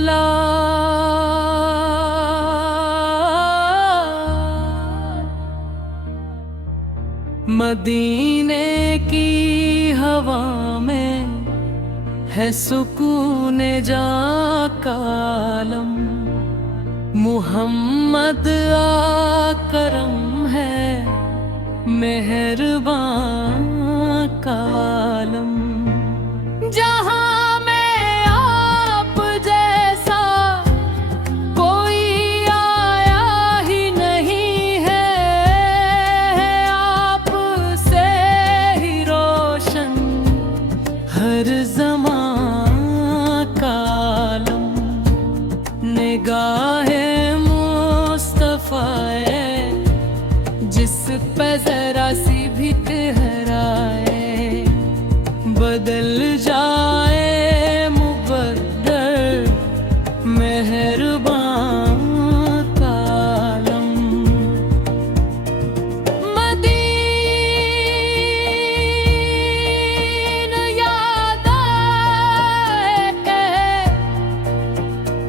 चला मदीने की हवा में है सुकून जा कालम। मुहम्मद आकरम है मेहरबान कालम। जहां में आप जैसा कोई आया ही नहीं है, आप से ही रोशन हर ज़मां कालम। निगाहे मुस्तफ़ा जिस पे जरा सी भी ठहराए, बदल जाए मुक़द्दर मेहरबान कालम। मदीना याद आए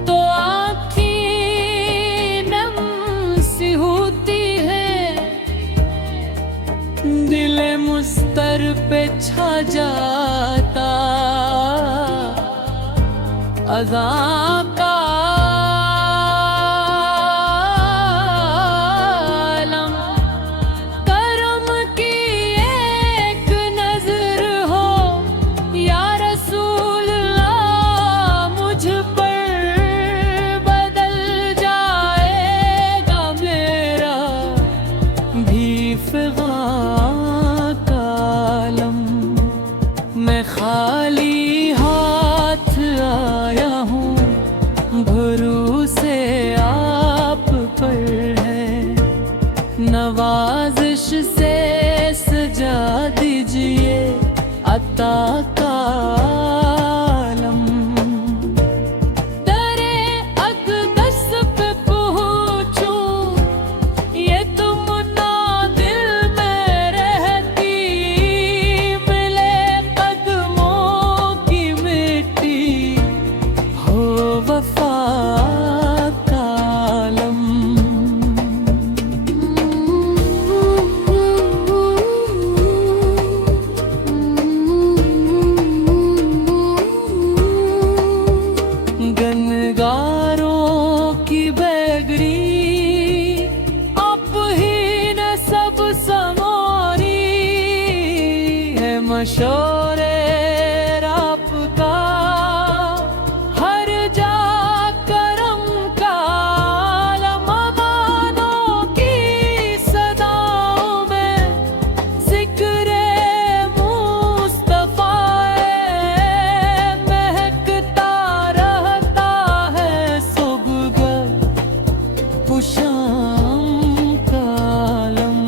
तो आँखें नम सी होती है, दिल मुस्तर पे छा जाता अज़ा का आलम। करम की एक नजर हो या रसूल अल्लाह मुझ पर, बदल जाएगा मेरा भी फिज़ा कालम। मैं खाली हाथ आया हूँ, भरोसे आप पर है, नवाजिश से सजा दीजिए अता कालम। दरे अक़दस पे पहुँचूं ये तुमन्ना दिल में रहती, मिले कदमों की मिट्टी हो वफा कालम। गनगारों की बैगरी आप ही ने सब संवारी है, मशोरे आपका हर जा करम का आलम। अमानों की सदाओं में ज़िक्रे मुस्तफ़ा महकता रहता है सुबह शाम कालम।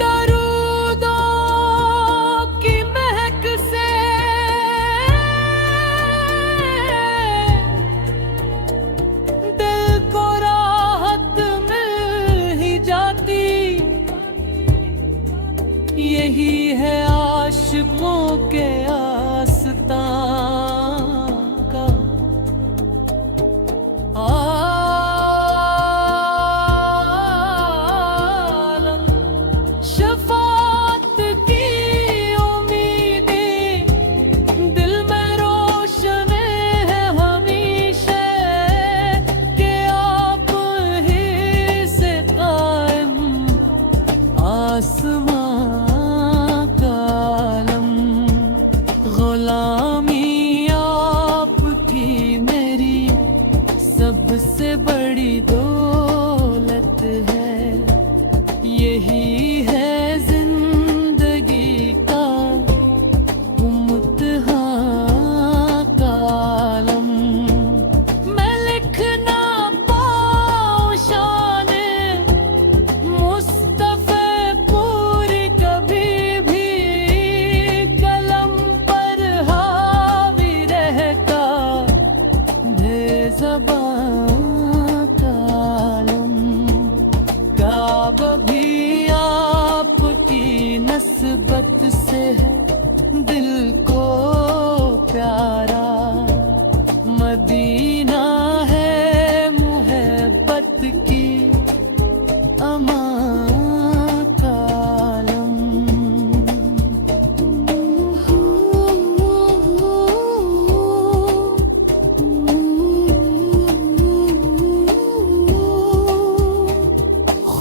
दरूदों की महक से दिल को राहत मिल ही जाती, यही है आशिकों के आस्तां का आलम। शफ़ाअत की उम्मीदें दिल में रोशन है हमेशा, कि आप ही से कायम आसमां कालम। गुलामी आपकी मेरी सबसे बड़ी दौलत है, यही है जिंदगी का इम्तिहान कालम। मैं लिख ना पाऊं शान मुस्तफ़ा पूरी कभी भी, कलम पर हावी रहता बेज़बान कालम। काब भी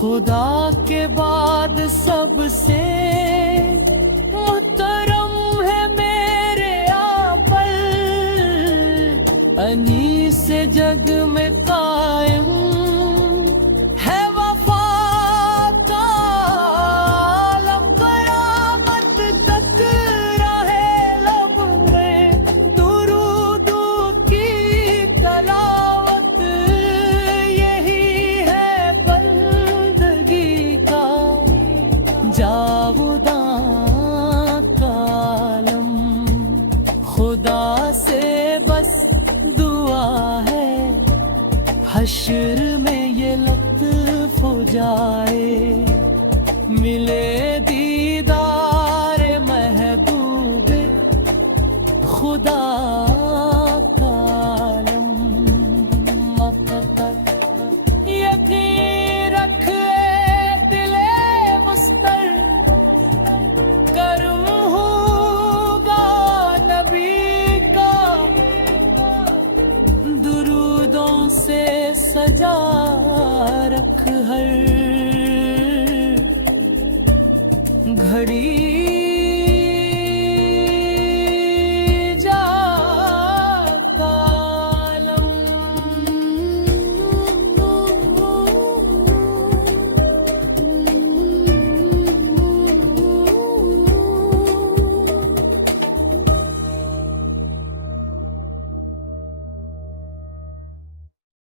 खुदा के बाद सबसे मुहतरम है मेरे आपल, अनी से जग में कायम है वफा का आलम। क़यामत तक रहे लब में दुरूद की तलावत, यही है बंदगी का जावुदां कालम। खुदा से बस दुआ है हश्र में ये लत्फ हो जाए, मिले दीदार महबूबे खुदा का आलम। यकीन रख दिले मुस्तर, करम होगा नबी का, दुरूदों से सजा रख हर घड़ी